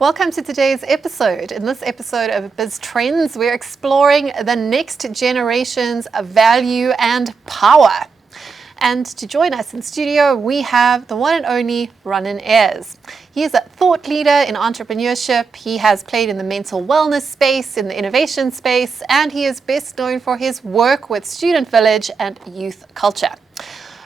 Welcome to today's episode. In this episode of Biz Trends, we're exploring the next generation's value and power. And to join us in studio, we have the one and only Ronen Aires. He is a thought leader in entrepreneurship. He has played in the mental wellness space, in the innovation space, and he is best known for his work with Student Village and youth culture.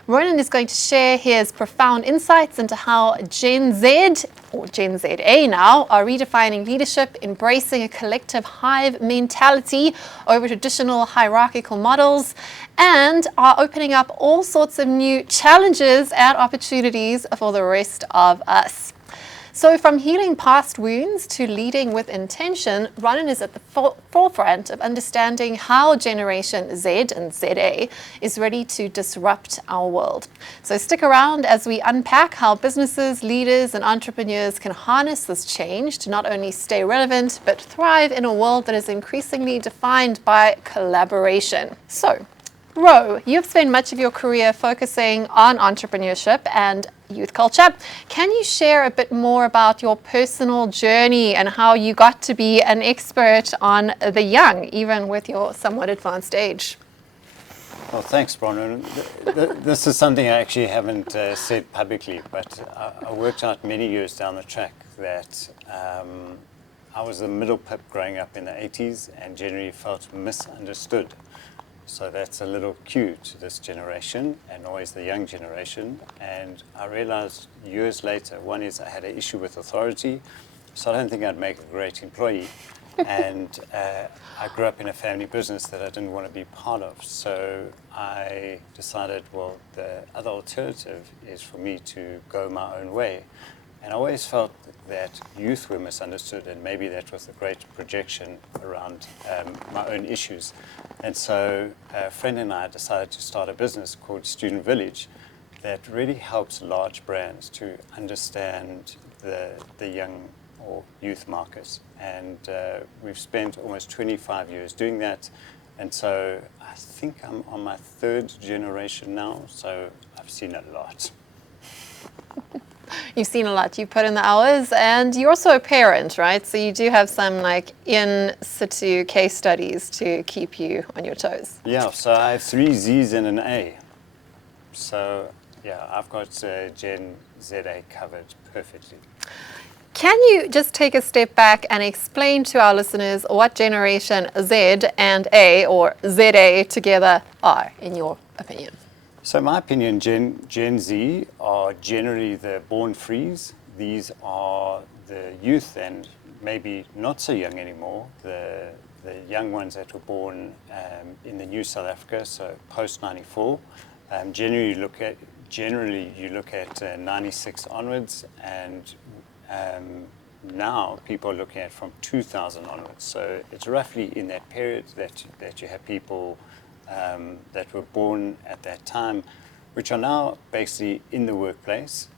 Ronen is going to share his profound insights into how Gen Z, or Gen ZA now, are redefining leadership, embracing a collective hive mentality over traditional hierarchical models, and are opening up all sorts of new challenges and opportunities for the rest of us. So from healing past wounds to leading with intention, Ronen is at the forefront of understanding how Generation Z and ZA is ready to disrupt our world. So stick around as we unpack how businesses, leaders, and entrepreneurs can harness this change to not only stay relevant, but thrive in a world that is increasingly defined by collaboration. So, Ro, you've spent much of your career focusing on entrepreneurship and youth culture. Can you share a bit more about your personal journey and how you got to be an expert on the young, even with your somewhat advanced age? Well, thanks, Bronwyn. This is something I actually haven't said publicly, but I worked out many years down the track that I was the middle pip growing up in the 80s and generally felt misunderstood. So that's a little cue to this generation and always the young generation. And I realized years later, one is I had an issue with authority, so I don't think I'd make a great employee. And I grew up in a family business that I didn't want to be part of. So I decided, well, the other alternative is for me to go my own way. And I always felt that youth were misunderstood, and maybe that was a great projection around my own issues. And so a friend and I decided to start a business called Student Village that really helps large brands to understand the young or youth markets. And we've spent almost 25 years doing that. And so I think I'm on my third generation now, so I've seen a lot. You've seen a lot, you put in the hours, and you're also a parent, right? So you do have some like in situ case studies to keep you on your toes. Yeah, so I have 3 Z's and an A. So yeah, I've got Gen ZA covered perfectly. Can you just take a step back and explain to our listeners what Generation Z and A, or ZA together, are, in your opinion? So in my opinion, Gen Z are generally the born frees. These are the youth and maybe not so young anymore, the young ones that were born in the new South Africa, so post-94. Generally you look at 96 onwards, and now people are looking at from 2000 onwards. So it's roughly in that period that you have people that were born at that time, which are now basically in the workplace,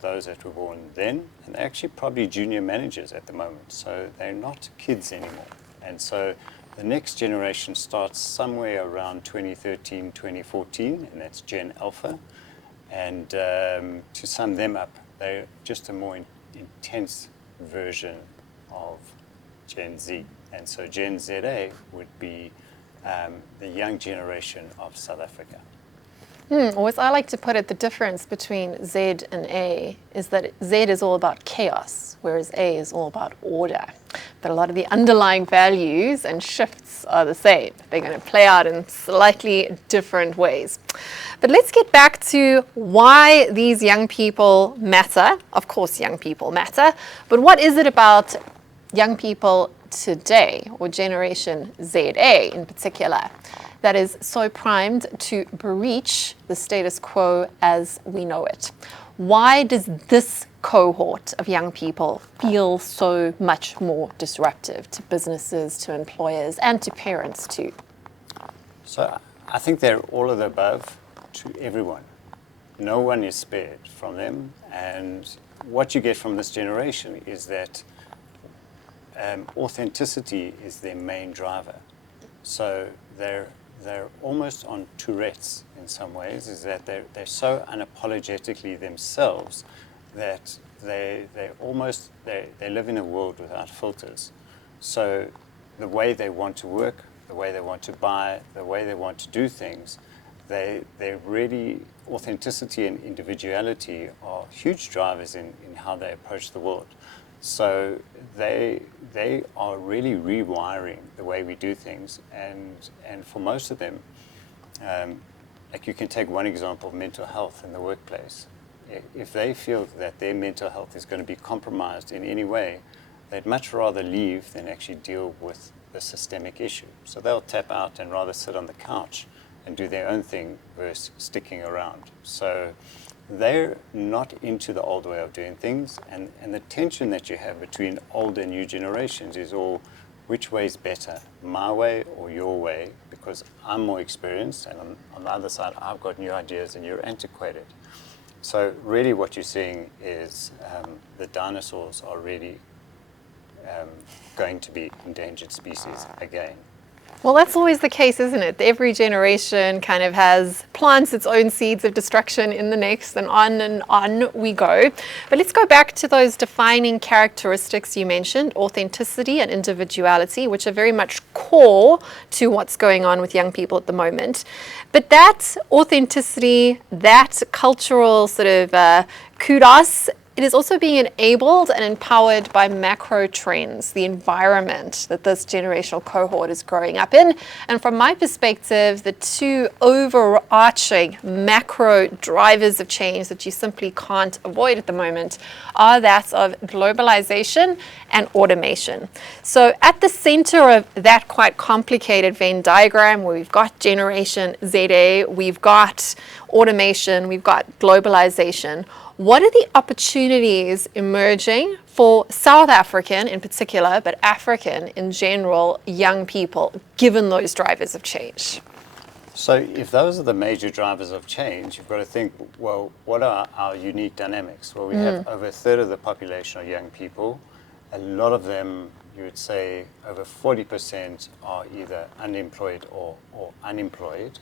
those that were born then, and they're actually probably junior managers at the moment, so they're not kids anymore. And so the next generation starts somewhere around 2013, 2014, and that's Gen Alpha. And to sum them up, they're just a more intense version of Gen Z. And so Gen ZA would be the young generation of South Africa. Or as I like to put it, the difference between Z and A is that Z is all about chaos, whereas A is all about order. But a lot of the underlying values and shifts are the same. They're going to play out in slightly different ways. But let's get back to why these young people matter. Of course, young people matter. But what is it about young people today, or Generation ZA in particular, that is so primed to breach the status quo as we know it? Why does this cohort of young people feel so much more disruptive to businesses, to employers, and to parents too? So I think they're all of the above to everyone. No one is spared from them. And what you get from this generation is that authenticity is their main driver. So they're almost on Tourette's in some ways, is that they're so unapologetically themselves that they live in a world without filters. So the way they want to work, the way they want to buy, the way they want to do things, they really, authenticity and individuality are huge drivers in how they approach the world. So they are really rewiring the way we do things, and for most of them, like you can take one example of mental health in the workplace. If they feel that their mental health is going to be compromised in any way, they'd much rather leave than actually deal with the systemic issue. So they'll tap out and rather sit on the couch and do their own thing versus sticking around. So they're not into the old way of doing things, and the tension that you have between old and new generations is all, which way is better, my way or your way, because I'm more experienced, and on the other side, I've got new ideas and you're antiquated. So really what you're seeing is the dinosaurs are really going to be endangered species again. Well, that's always the case, isn't it? Every generation kind of plants its own seeds of destruction in the next, and on we go. But let's go back to those defining characteristics you mentioned, authenticity and individuality, which are very much core to what's going on with young people at the moment. But that authenticity, that cultural sort of kudos, it is also being enabled and empowered by macro trends, the environment that this generational cohort is growing up in. And from my perspective, the two overarching macro drivers of change that you simply can't avoid at the moment are that of globalization and automation. So at the center of that quite complicated Venn diagram, where we've got Generation ZA, we've got automation, we've got globalization, what are the opportunities emerging for South African in particular, but African in general, young people, given those drivers of change? So if those are the major drivers of change, you've got to think, well, what are our unique dynamics? Well, we have over a third of the population are young people. A lot of them, you would say, over 40% are either unemployed or unemployed.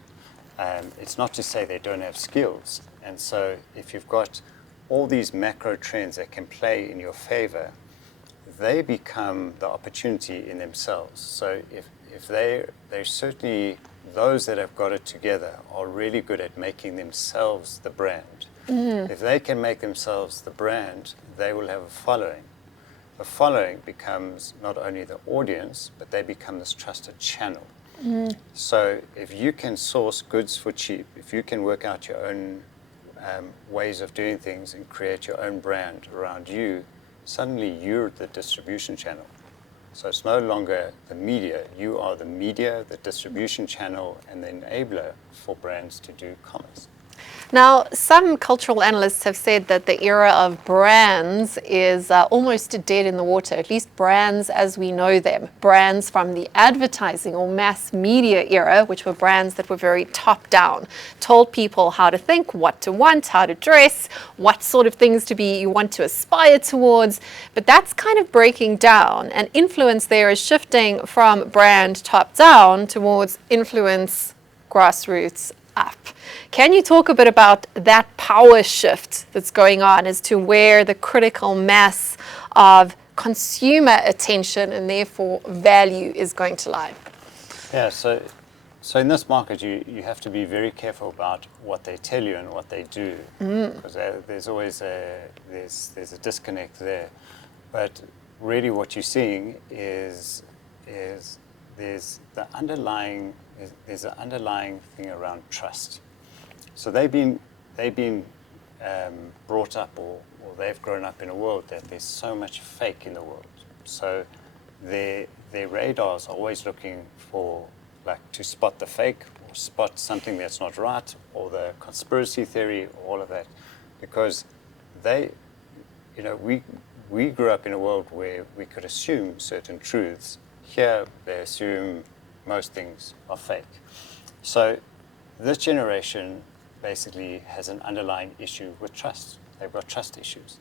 It's not to say they don't have skills. And so if you've got all these macro trends that can play in your favor, they become the opportunity in themselves. So if they're certainly, those that have got it together are really good at making themselves the brand. If they can make themselves the brand, they will have a following. The following becomes not only the audience, but they become this trusted channel. So if you can source goods for cheap, if you can work out your own ways of doing things and create your own brand around you, suddenly you're the distribution channel. So it's no longer the media. You are the media, the distribution channel, and the enabler for brands to do commerce. Now, some cultural analysts have said that the era of brands is almost dead in the water, at least brands as we know them. Brands from the advertising or mass media era, which were brands that were very top-down, told people how to think, what to want, how to dress, what sort of things you want to aspire towards. But that's kind of breaking down, and influence there is shifting from brand top-down towards influence grassroots up. Can you talk a bit about that power shift that's going on as to where the critical mass of consumer attention and therefore value is going to lie? Yeah, so in this market, you have to be very careful about what they tell you and what they do, because there's always there's a disconnect there. But really, what you're seeing is there's an underlying thing around trust. So they've been brought up, or they've grown up in a world that there's so much fake in the world. So their radars are always looking for, like, to spot the fake or spot something that's not right, or the conspiracy theory, or all of that, because we grew up in a world where we could assume certain truths. Here they assume most things are fake. So this generation basically has an underlying issue with trust. They've got trust issues.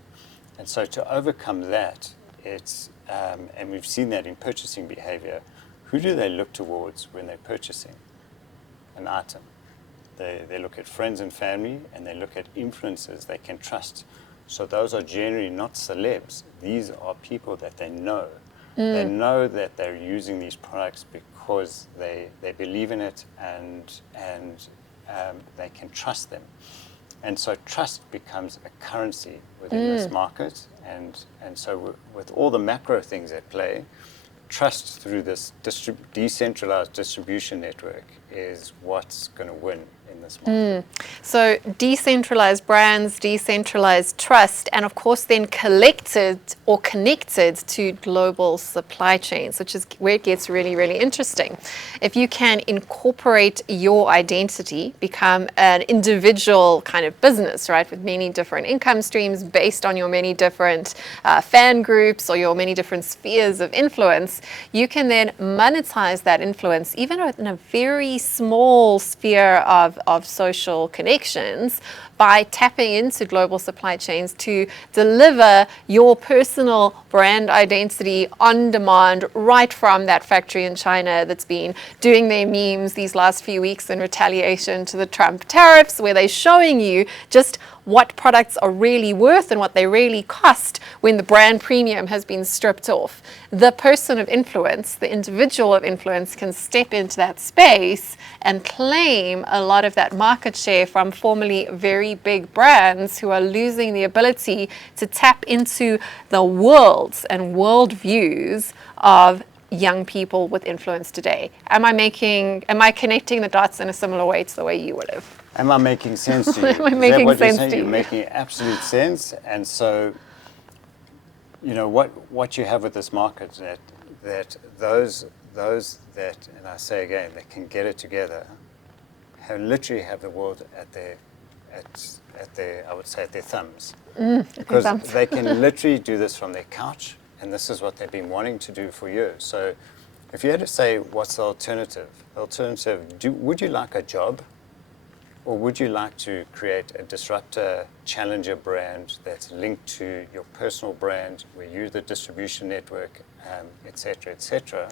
And so to overcome that, and we've seen that in purchasing behavior, who do they look towards when they're purchasing an item? They look at friends and family, and they look at influencers they can trust. So those are generally not celebs. These are people that they know. They know that they're using these products because they believe in it and they can trust them. And so trust becomes a currency within this market. And so with all the macro things at play, trust through this decentralized distribution network is what's going to win in this market. So decentralized brands, decentralized trust, and of course then collected or connected to global supply chains, which is where it gets really, really interesting. If you can incorporate your identity, become an individual kind of business, right, with many different income streams based on your many different fan groups or your many different spheres of influence, you can then monetize that influence even in a very small sphere of social connections by tapping into global supply chains to deliver your personal brand identity on demand right from that factory in China that's been doing their memes these last few weeks in retaliation to the Trump tariffs, where they're showing you just what products are really worth and what they really cost when the brand premium has been stripped off. The person of influence, the individual of influence, can step into that space and claim a lot of that market share from formerly very big brands who are losing the ability to tap into the worlds and worldviews of young people with influence today. Am I connecting the dots in a similar way to the way you would have? Am I making sense to you? Am I making sense to you? You're making absolute sense. And so, you know, what you have with this market, that those that, and I say again, that can get it together, literally have the world at their I would say at their thumbs. Because they can literally do this from their couch, and this is what they've been wanting to do for years. So if you had to say, what's the alternative? Would you like a job? Or would you like to create a disruptor, challenger brand that's linked to your personal brand, where you're the distribution network, et cetera, et cetera?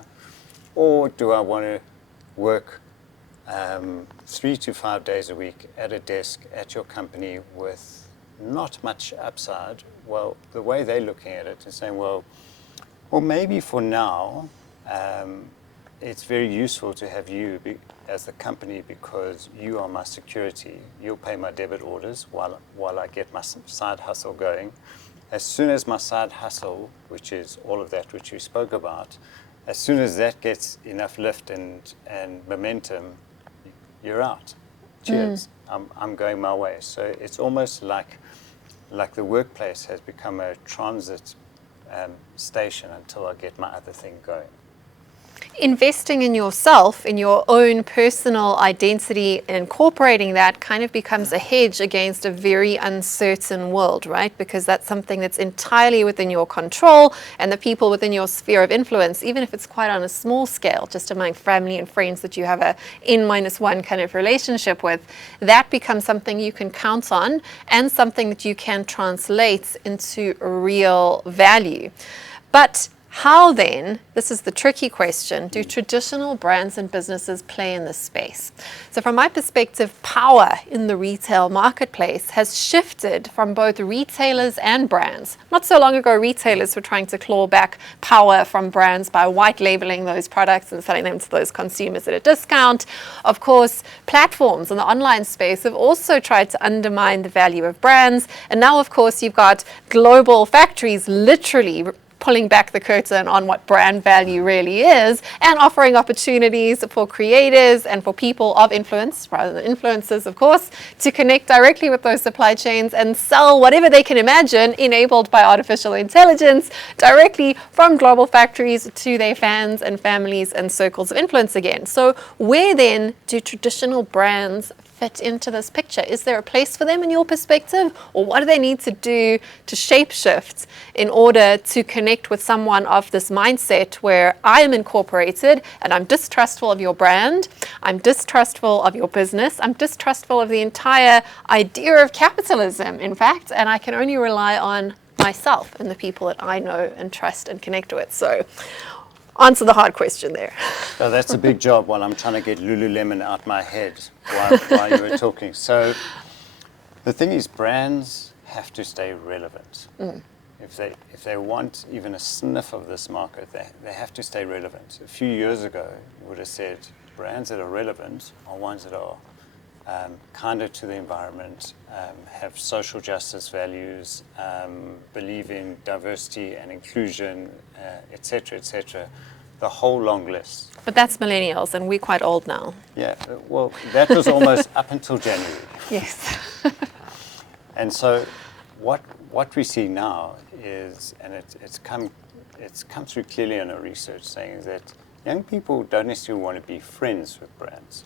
Or do I want to work 3 to 5 days a week at a desk at your company with not much upside? Well, the way they're looking at it is saying, well, maybe for now, it's very useful to have you as the company because you are my security. You'll pay my debit orders while I get my side hustle going. As soon as my side hustle, which is all of that which you spoke about, as soon as that gets enough lift and momentum, you're out. Cheers. I'm going my way. So it's almost like the workplace has become a transit station until I get my other thing going. Investing in yourself, in your own personal identity, incorporating that kind of becomes a hedge against a very uncertain world, right? Because that's something that's entirely within your control, and the people within your sphere of influence, even if it's quite on a small scale, just among family and friends that you have a N-1 kind of relationship with, that becomes something you can count on and something that you can translate into real value. But how then, this is the tricky question, do traditional brands and businesses play in this space? So from my perspective, power in the retail marketplace has shifted from both retailers and brands. Not so long ago, retailers were trying to claw back power from brands by white labeling those products and selling them to those consumers at a discount. Of course, platforms in the online space have also tried to undermine the value of brands. And now, of course, you've got global factories literally pulling back the curtain on what brand value really is and offering opportunities for creators and for people of influence, rather than influencers, of course, to connect directly with those supply chains and sell whatever they can imagine, enabled by artificial intelligence, directly from global factories to their fans and families and circles of influence again. So where then do traditional brands fit into this picture? Is there a place for them in your perspective? Or what do they need to do to shapeshift in order to connect with someone of this mindset where I am incorporated and I'm distrustful of your brand, I'm distrustful of your business, I'm distrustful of the entire idea of capitalism, in fact, and I can only rely on myself and the people that I know and trust and connect with? So answer the hard question there. So that's a big job while I'm trying to get Lululemon out my head while you were talking. So the thing is, brands have to stay relevant. If they want even a sniff of this market, they have to stay relevant. A few years ago, you would have said brands that are relevant are ones that are kinder to the environment, have social justice values, believe in diversity and inclusion, etc., etc. The whole long list. But that's millennials, and we're quite old now. Yeah, well, that was almost up until January. Yes. And so what we see now is, and it's come through clearly in our research, saying that young people don't necessarily want to be friends with brands.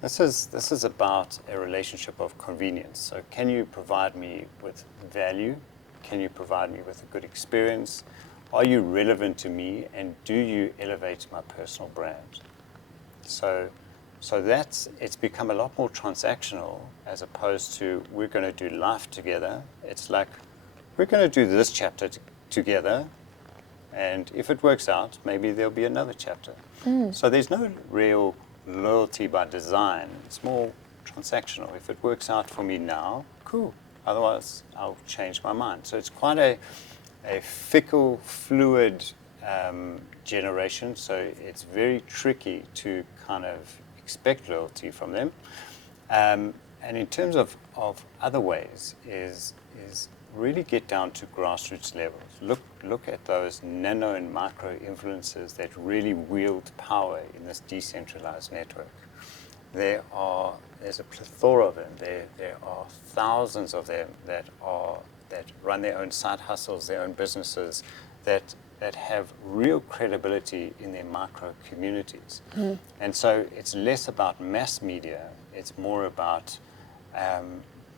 This is about a relationship of convenience. So can you provide me with value? Can you provide me with a good experience? Are you relevant to me? And do you elevate my personal brand? So it's become a lot more transactional as opposed to we're going to do life together. It's like we're going to do this chapter together, and if it works out, maybe there'll be another chapter. So there's no real loyalty by design. It's more transactional. If it works out for me now, cool. Otherwise, I'll change my mind. So it's quite a fickle, fluid generation. So it's very tricky to kind of expect loyalty from them. And in terms of other ways, is really get down to grassroots levels. Look at those nano and micro influencers that really wield power in this decentralized network. There's a plethora of them. There are thousands of them that run their own side hustles, their own businesses, that have real credibility in their micro communities. And so it's less about mass media, it's more about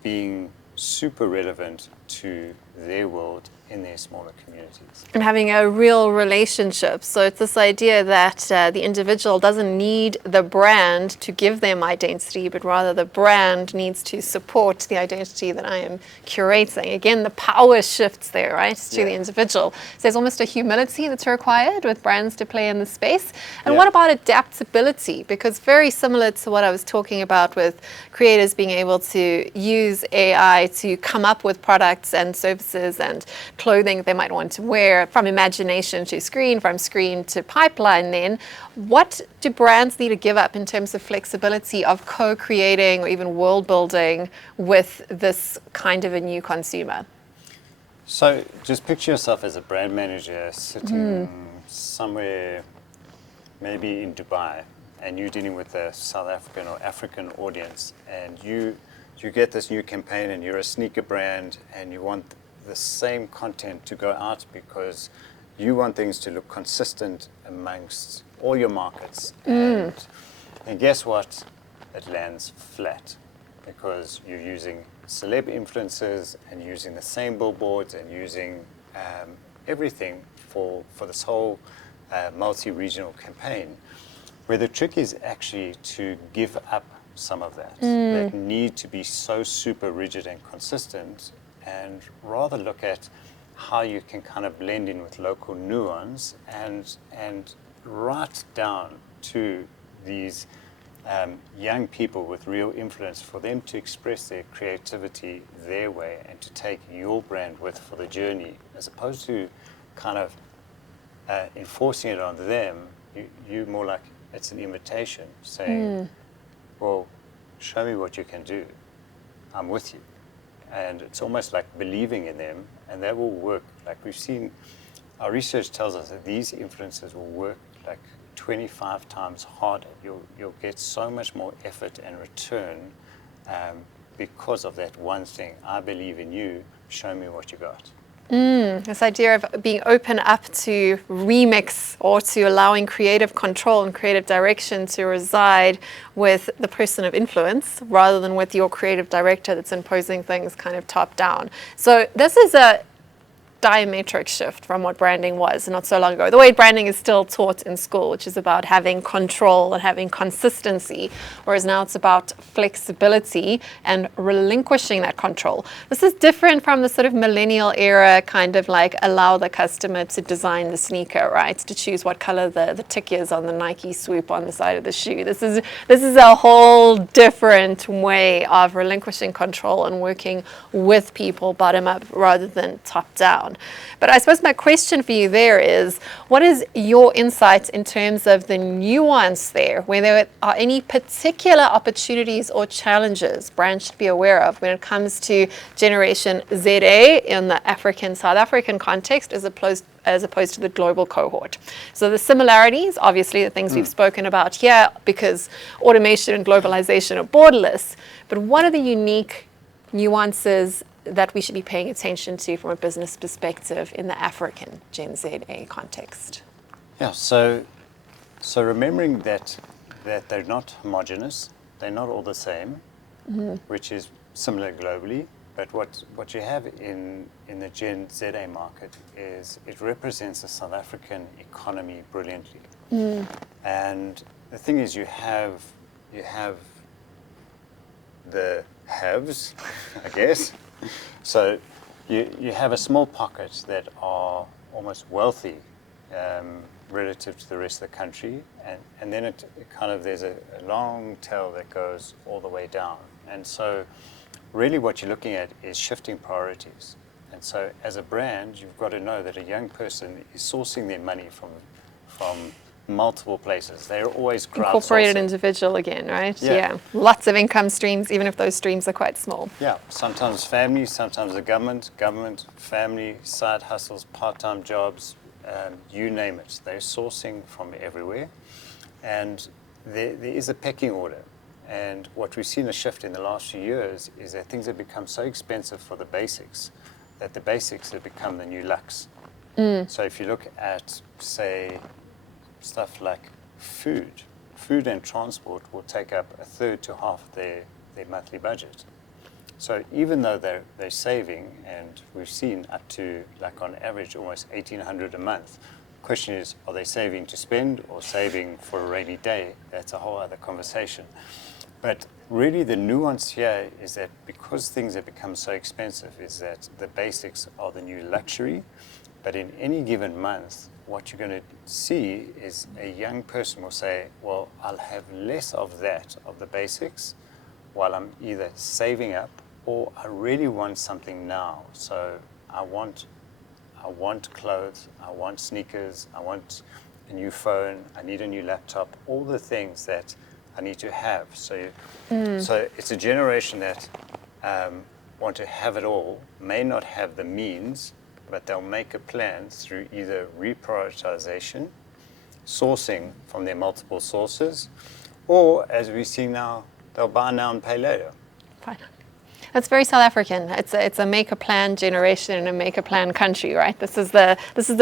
being super relevant to their world in their smaller communities. And having a real relationship. So it's this idea that the individual doesn't need the brand to give them identity, but rather the brand needs to support the identity that I am curating. Again, the power shifts there, right, to the individual. So there's almost a humility that's required with brands to play in the space. And what about adaptability? Because very similar to what I was talking about with creators being able to use AI to come up with products and services and clothing they might want to wear, from imagination to screen, from screen to pipeline. Then what do brands need to give up in terms of flexibility of co-creating or even world building with this kind of a new consumer? So just picture yourself as a brand manager sitting somewhere maybe in Dubai, and you're dealing with a South African or African audience, and you get this new campaign, and you're a sneaker brand, and you want the same content to go out because you want things to look consistent amongst all your markets. And guess what? It lands flat because you're using celeb influencers and using the same billboards and using everything for this whole multi-regional campaign, where the trick is actually to give up some of that need to be so super rigid and consistent, and rather look at how you can kind of blend in with local nuance and right down to these young people with real influence, for them to express their creativity their way and to take your brand with for the journey, as opposed to kind of enforcing it on them. You more like it's an invitation saying, well, show me what you can do. I'm with you. And it's almost like believing in them, and that will work. Like we've seen, our research tells us that these influencers will work like 25 times harder. You'll get so much more effort and return because of that one thing. I believe in you, show me what you got. This idea of being open up to remix, or to allowing creative control and creative direction to reside with the person of influence rather than with your creative director that's imposing things kind of top down. So this is a diametric shift from what branding was not so long ago. The way branding is still taught in school, which is about having control and having consistency, whereas now it's about flexibility and relinquishing that control. This is different from the sort of millennial era kind of like allow the customer to design the sneaker, right? To choose what color the tick is on the Nike swoop on the side of the shoe. This is a whole different way of relinquishing control and working with people bottom up rather than top down. But I suppose my question for you there is, what is your insight in terms of the nuance there, where there are any particular opportunities or challenges brands should be aware of when it comes to Generation ZA in the South African context as opposed to the global cohort? So the similarities, obviously the things we've spoken about here, because automation and globalization are borderless, but what are the unique nuances that we should be paying attention to from a business perspective in the African Gen ZA context? Yeah, so remembering that they're not homogeneous, they're not all the same, which is similar globally, but what you have in the Gen ZA market is it represents the South African economy brilliantly. And the thing is, you have the haves, I guess. So you have a small pocket that are almost wealthy relative to the rest of the country, and then it kind of, there's a long tail that goes all the way down. And so really what you're looking at is shifting priorities. And so as a brand, you've got to know that a young person is sourcing their money from multiple places. They're always incorporated individual again, right? Yeah. Lots of income streams, even if those streams are quite small. Yeah, sometimes family, sometimes the government, family, side hustles, part-time jobs, you name it. They're sourcing from everywhere. And there is a pecking order. And what we've seen a shift in the last few years is that things have become so expensive for the basics that the basics have become the new lux. So if you look at, say, stuff like food and transport will take up a third to half their monthly budget. So even though they're saving, and we've seen up to, like on average, almost $1,800 a month, the question is, are they saving to spend or saving for a rainy day? That's a whole other conversation. But really the nuance here is that because things have become so expensive, is that the basics are the new luxury. But in any given month, what you're going to see is a young person will say, well, I'll have less of that, of the basics, while I'm either saving up or I really want something now. So I want clothes, I want sneakers, I want a new phone, I need a new laptop, all the things that I need to have. So it's a generation that want to have it all, may not have the means, but they'll make a plan through either reprioritization, sourcing from their multiple sources, or as we see now, they'll buy now and pay later. Fine. That's very South African. It's a make a plan generation and a make a plan country, right? This is the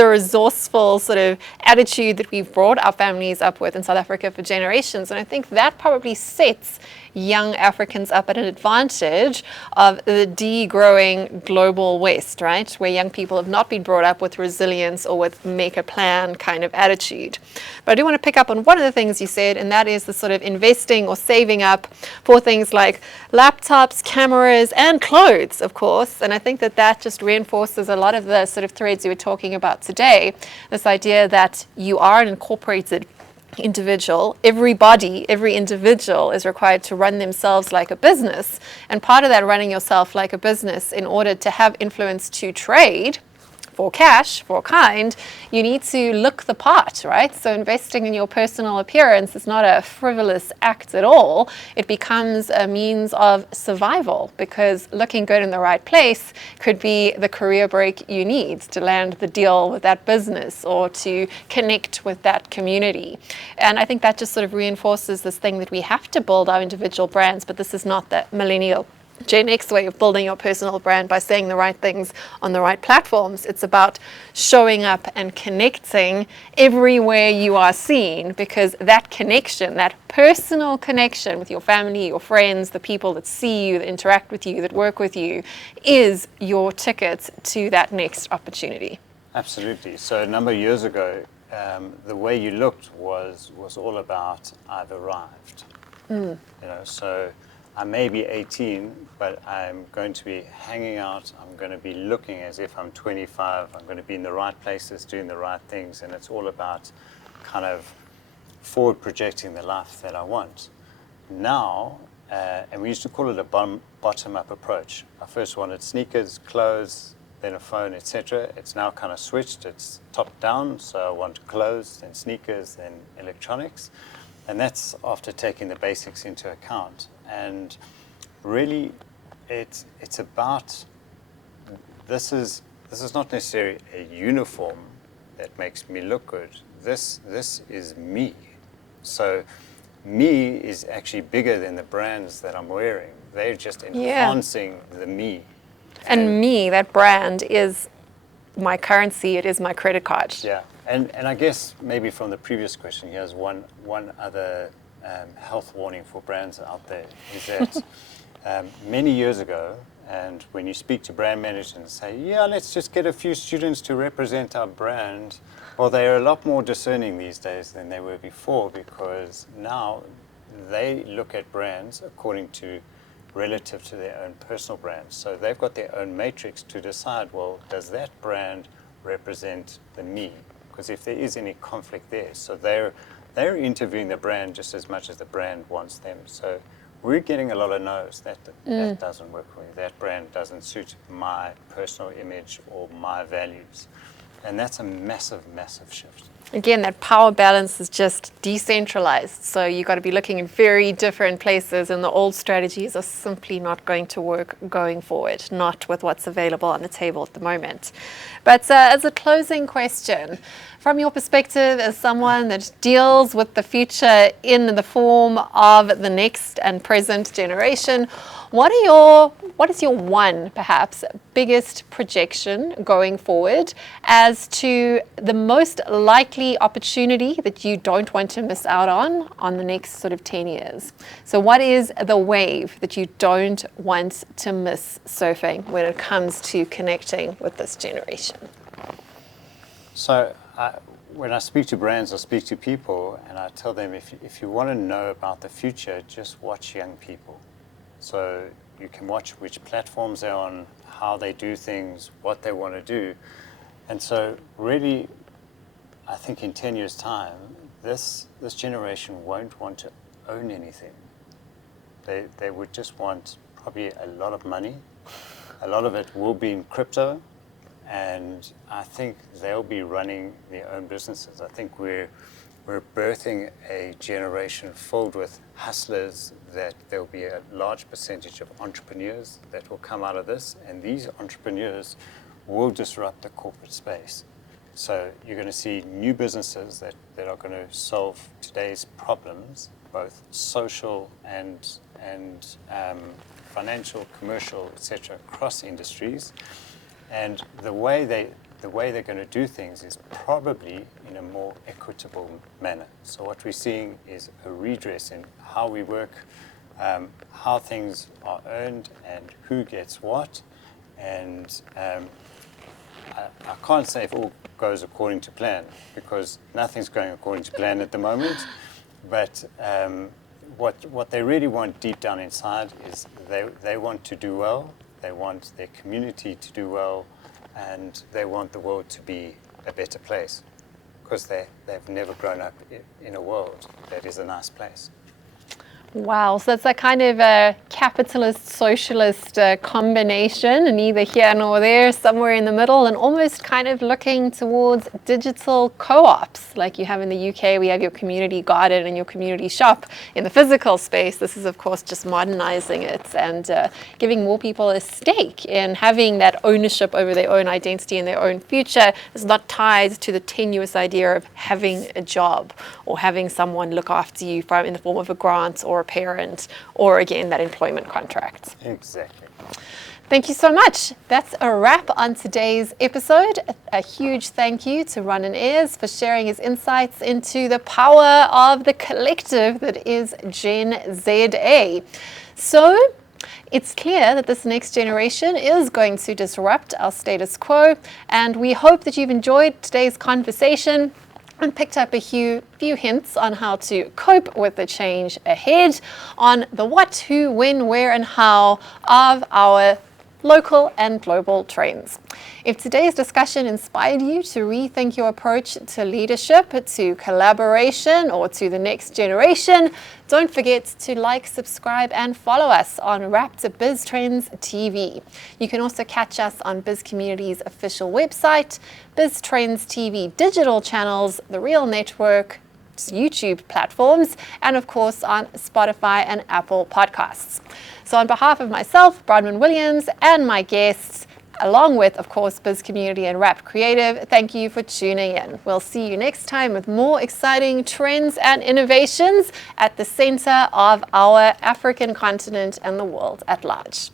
resourceful sort of attitude that we've brought our families up with in South Africa for generations, and I think that probably sets young Africans up at an advantage of the degrowing global West, right? Where young people have not been brought up with resilience or with make a plan kind of attitude. But I do want to pick up on one of the things you said, and that is the sort of investing or saving up for things like laptops, cameras, and clothes, of course. And I think that just reinforces a lot of the sort of threads you were talking about today. This idea that you are an incorporated individual. Every individual is required to run themselves like a business. And part of that running yourself like a business, in order to have influence to trade for cash, for kind, you need to look the part, right? So investing in your personal appearance is not a frivolous act at all. It becomes a means of survival, because looking good in the right place could be the career break you need to land the deal with that business or to connect with that community. And I think that just sort of reinforces this thing that we have to build our individual brands, but this is not the millennial Gen X way of building your personal brand by saying the right things on the right platforms. It's about showing up and connecting everywhere you are seen, because that connection, that personal connection with your family, your friends, the people that see you, that interact with you, that work with you, is your ticket to that next opportunity. Absolutely. So a number of years ago, the way you looked was all about I've arrived. You know, so I may be 18, but I'm going to be hanging out. I'm going to be looking as if I'm 25. I'm going to be in the right places, doing the right things, and it's all about kind of forward projecting the life that I want. Now, and we used to call it a bottom-up approach. I first wanted sneakers, clothes, then a phone, etc. It's now kind of switched. It's top-down, so I want clothes, then sneakers, then electronics. And that's after taking the basics into account. And really, it's about, this is not necessarily a uniform that makes me look good. This is me. So me is actually bigger than the brands that I'm wearing. They're just enhancing the me. And me, that brand, is my currency. It is my credit card. Yeah. And I guess maybe from the previous question, here's one other health warning for brands out there, is that many years ago, and when you speak to brand managers and say, yeah, let's just get a few students to represent our brand, well, they're a lot more discerning these days than they were before, because now they look at brands according to relative to their own personal brands. So they've got their own matrix to decide, well, does that brand represent the me? Because if there is any conflict there, so they're interviewing the brand just as much as the brand wants them. So we're getting a lot of no's. That doesn't work for me. That brand doesn't suit my personal image or my values. And that's a massive, massive shift. Again, that power balance is just decentralized. So you've got to be looking in very different places, and the old strategies are simply not going to work going forward, not with what's available on the table at the moment. But as a closing question, from your perspective as someone that deals with the future in the form of the next and present generation, what is your one, perhaps, biggest projection going forward as to the most likely opportunity that you don't want to miss out on the next sort of 10 years? So what is the wave that you don't want to miss surfing when it comes to connecting with this generation? So when I speak to brands, I speak to people, and I tell them, if you want to know about the future, just watch young people. So you can watch which platforms they're on, how they do things, what they want to do. And so really, I think in 10 years' time, this generation won't want to own anything. They would just want probably a lot of money. A lot of it will be in crypto. And I think they'll be running their own businesses. I think we're birthing a generation filled with hustlers, that there'll be a large percentage of entrepreneurs that will come out of this, and these entrepreneurs will disrupt the corporate space. So you're going to see new businesses that are going to solve today's problems, both social and financial, commercial, etc., across industries. And the way they're going to do things is probably in a more equitable manner. So what we're seeing is a redress in how we work, how things are earned, and who gets what. And I can't say if all goes according to plan, because nothing's going according to plan at the moment. But what they really want deep down inside is they want to do well. They want their community to do well, and they want the world to be a better place, because they've never grown up in a world that is a nice place. Wow, so that's a kind of a capitalist socialist combination, neither here nor there, somewhere in the middle, and almost kind of looking towards digital co-ops like you have in the UK. We have your community garden and your community shop in the physical space. This is, of course, just modernizing it and giving more people a stake in having that ownership over their own identity and their own future. It's not tied to the tenuous idea of having a job or having someone look after you in the form of a grant or a parent, or again, that employment contract. Exactly. Thank you so much. That's a wrap on today's episode. A huge thank you to Ronen Aires for sharing his insights into the power of the collective that is Gen ZA. So it's clear that this next generation is going to disrupt our status quo, and we hope that you've enjoyed today's conversation and picked up a few hints on how to cope with the change ahead, on the what, who, when, where, and how of our local and global trends. If today's discussion inspired you to rethink your approach to leadership, to collaboration, or to the next generation, don't forget to like, subscribe, and follow us on RAPT BizTrendsTV. You can also catch us on BizCommunity's official website, BizTrendsTV digital channels, The Real Network, YouTube platforms, and of course on Spotify and Apple Podcasts. So on behalf of myself, Bronwyn Williams, and my guests, along with, of course, Biz Community and RAPT Creative, thank you for tuning in. We'll see you next time with more exciting trends and innovations at the center of our African continent and the world at large.